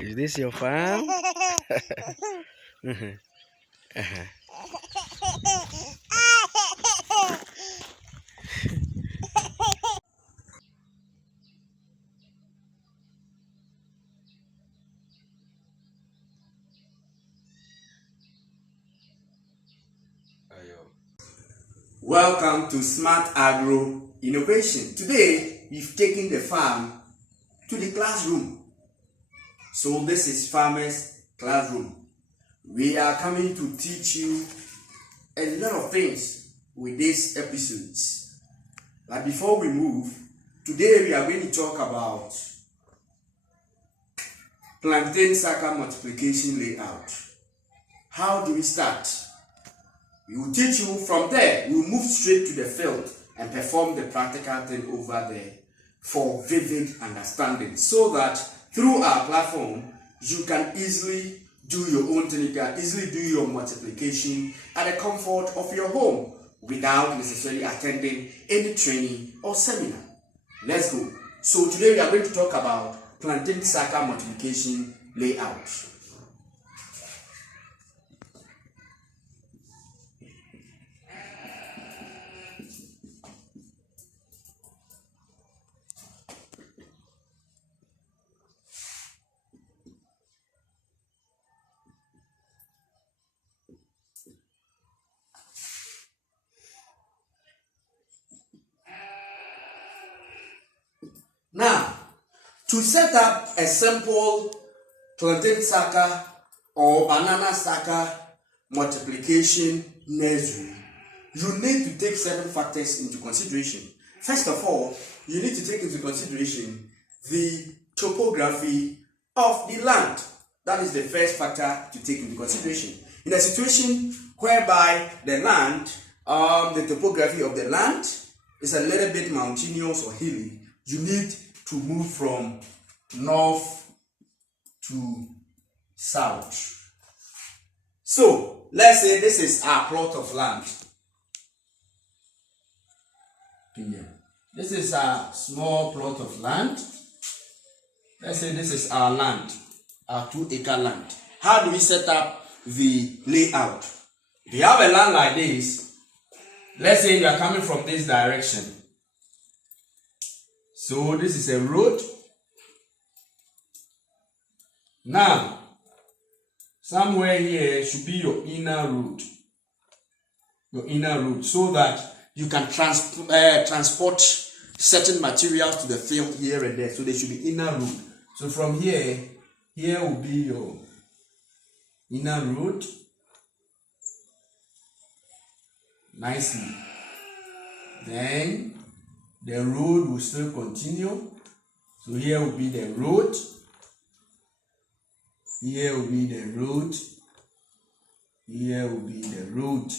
Is this your farm? Mhm. Uh-huh. Welcome to Smart Agro Innovation. Today, we've taken the farm to the classroom. So this is Farmer's Classroom. We are coming to teach you a lot of things with these episodes. But before we move, today we are going to talk about plantain sucker multiplication layout. How do we start? We will teach you from there. We will move straight to the field and perform the practical thing over there for vivid understanding, so that through our platform you can easily do your own thing. You can easily do your multiplication at the comfort of your home without necessarily attending any training or seminar. Let's go. So today we are going to talk about plantain sucker multiplication layout. Now, to set up a simple plantain sucker or banana sucker multiplication nursery, you need to take certain factors into consideration. First of all, you need to take into consideration the topography of the land. That is the first factor to take into consideration. In a situation whereby the land, the topography of the land is a little bit mountainous or hilly, you need to move from north to south. So let's say this is our plot of land. This is a small plot of land. Let's say this is our land, our 2-acre land. How do we set up the layout? If you have a land like this, let's say you are coming from this direction. So this is a road. Now, somewhere here should be your inner road. Your inner road, so that you can transport certain materials to the field here and there. So there should be inner road. So from here will be your inner road. Nicely. Then the road will still continue. So here will be the road. Here will be the road. Here will be the road.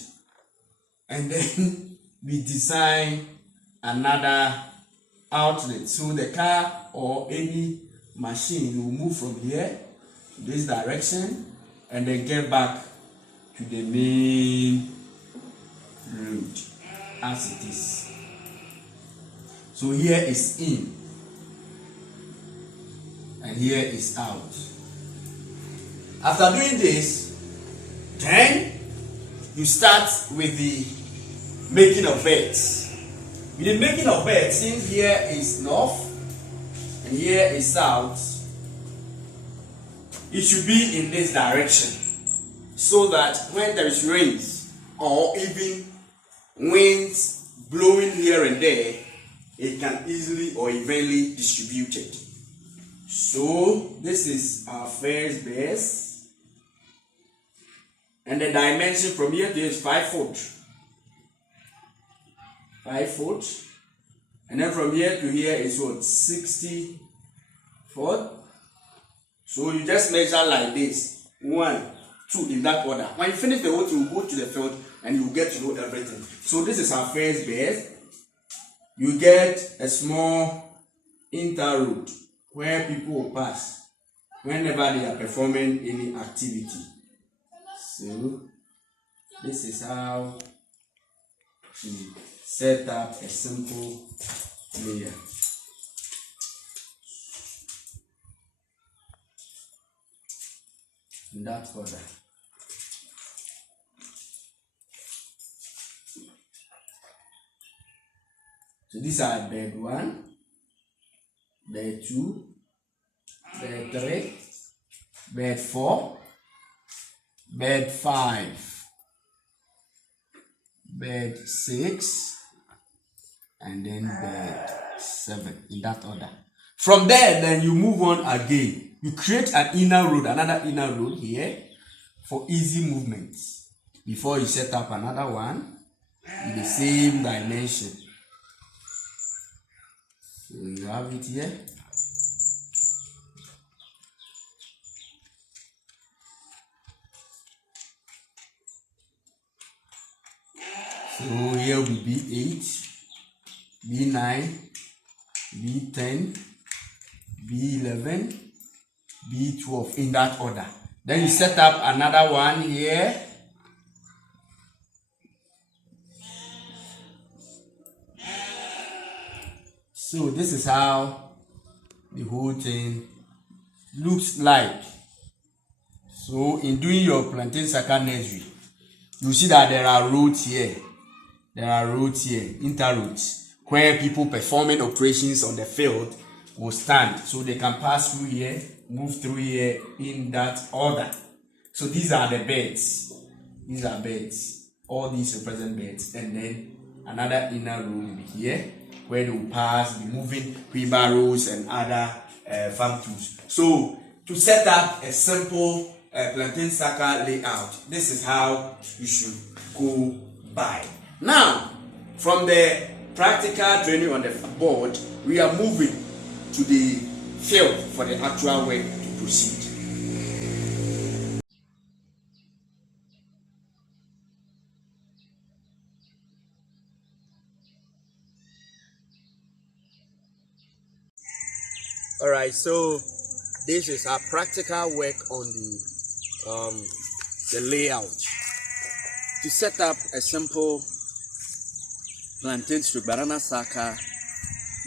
And then we design another outlet. So the car or any machine will move from here to this direction and then get back to the main road as it is. So here is in and here is out. After doing this, then you start with the making of beds. With the making of beds, since here is north and here is south, it should be in this direction, so that when there is rains or even winds blowing here and there, it can easily or evenly distribute it. So this is our first base. And the dimension from here to here is 5 foot. 5 foot. And then from here to here is what? 60 foot. So you just measure like this. 1, 2 in that order. When you finish the whole thing, you go to the field and you get to know everything. So this is our first base. You get a small interroad where people will pass whenever they are performing any activity. So this is how to set up a simple layer. in that order. So these are bed 1, bed 2, bed 3, bed 4, bed 5, bed 6, and then bed 7 in that order. From there, then you move on again. You create an inner road, another inner road here for easy movements before you set up another one in the same dimension. So you have it here. So here will be 8, B9, B10, B11, B12 in that order. Then you set up another one here. So this is how the whole thing looks like. So in doing your plantain sucker nursery, you see that there are roads here. There are roads here, interroads, where people performing operations on the field will stand. So they can pass through here, move through here in that order. So these are the beds. These are beds. All these represent beds. And then another inner road will be here, where they will pass, be moving wheelbarrows and other farm tools. So to set up a simple plantain sucker layout, this is how you should go by. Now, from the practical training on the board, we are moving to the field for the actual work to proceed. Alright, so this is our practical work on the layout. To set up a simple plantain to banana sucker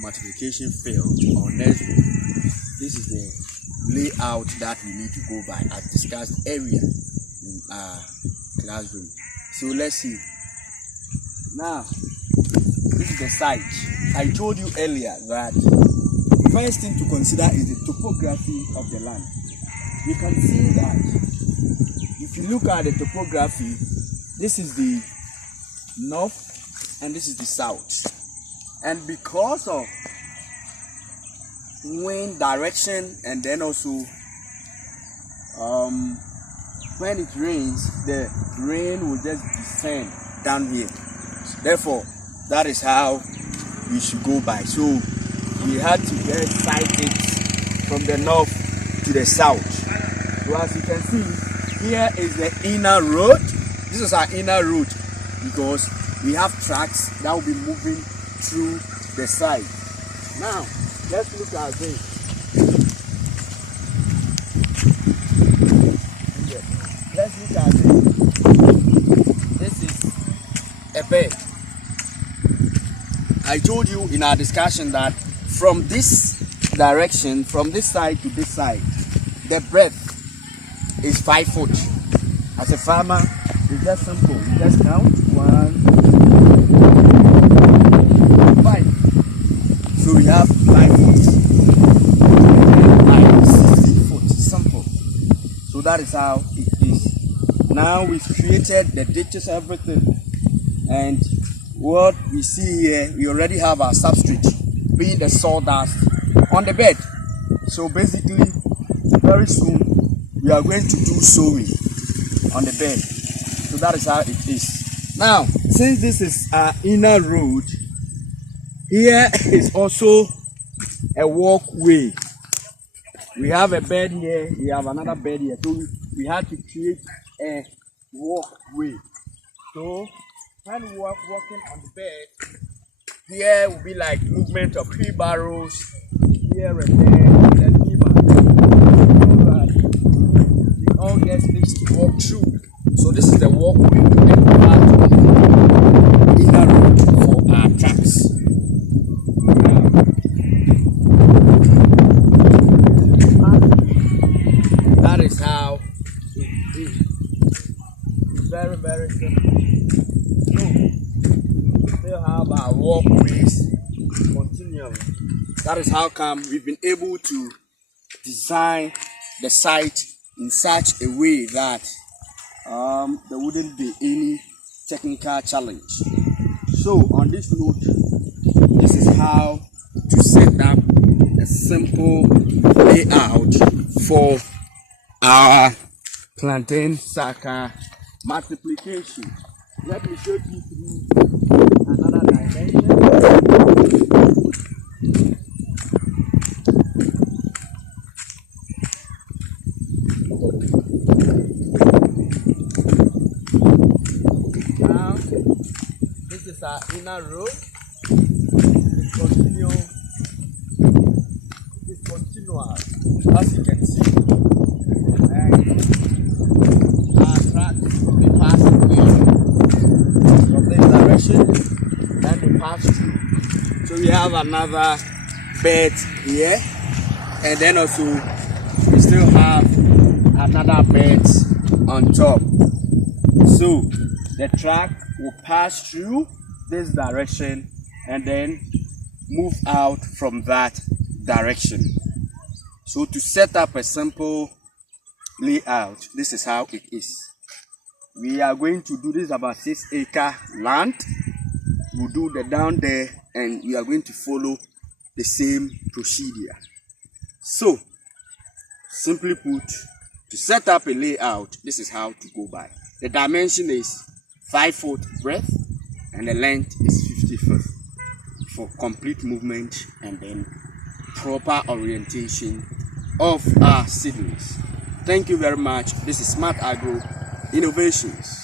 multiplication field or nursery, this is the layout that we need to go by as discussed earlier in our classroom. So let's see. Now, this is the site. I told you earlier that the first thing to consider is the topography of the land. You can see that if you look at the topography, this is the north and this is the south. And because of wind direction and then also when it rains, the rain will just descend down here. Therefore, that is how we should go by. So we had to get sighted from the north to the south. So as you can see, here is the inner road. This is our inner road because we have tracks that will be moving through the side. Now, let's look at this. Let's look at this. This is a bed. I told you in our discussion that from this direction, from this side to this side, the breadth is 5 foot. As a farmer, it's just simple. You just count 1, 2, 5. So we have 5 foot. 16 foot. Simple. So that is how it is. Now we've created the ditches, everything, and what we see here, we already have our substrate, being the sawdust on the bed. So basically, very soon we are going to do sowing on the bed. So that is how it is. Now, since this is our inner road, here is also a walkway. We have a bed here, we have another bed here. So we had to create a walkway. So when we are walking on the bed, here will be like movement of wheelbarrows here and there, and then so that we all get space to walk through. So this is the walkway and the inner road for our tracks. That is how it very simple. So, we still have our walkways continually. That is how come we've been able to design the site in such a way that there wouldn't be any technical challenge. So on this note, this is how to set up a simple layout for our plantain sucker multiplication. Let me show you through another dimension. Now, this is our inner row. It's continuous, as you can see. And our track will be passing in from this direction, then we pass through. So we have another bed here, and then also we still have another bed on top. So the track will pass through this direction and then move out from that direction. So to set up a simple layout, this is how it is. We are going to do this about 6-acre land. We'll do the down there and we are going to follow the same procedure. So simply put, to set up a layout, this is how to go by. The dimension is 5 foot breadth and the length is 50 feet for complete movement and then proper orientation of our seedlings. Thank you very much. This is Smart Agro Innovations.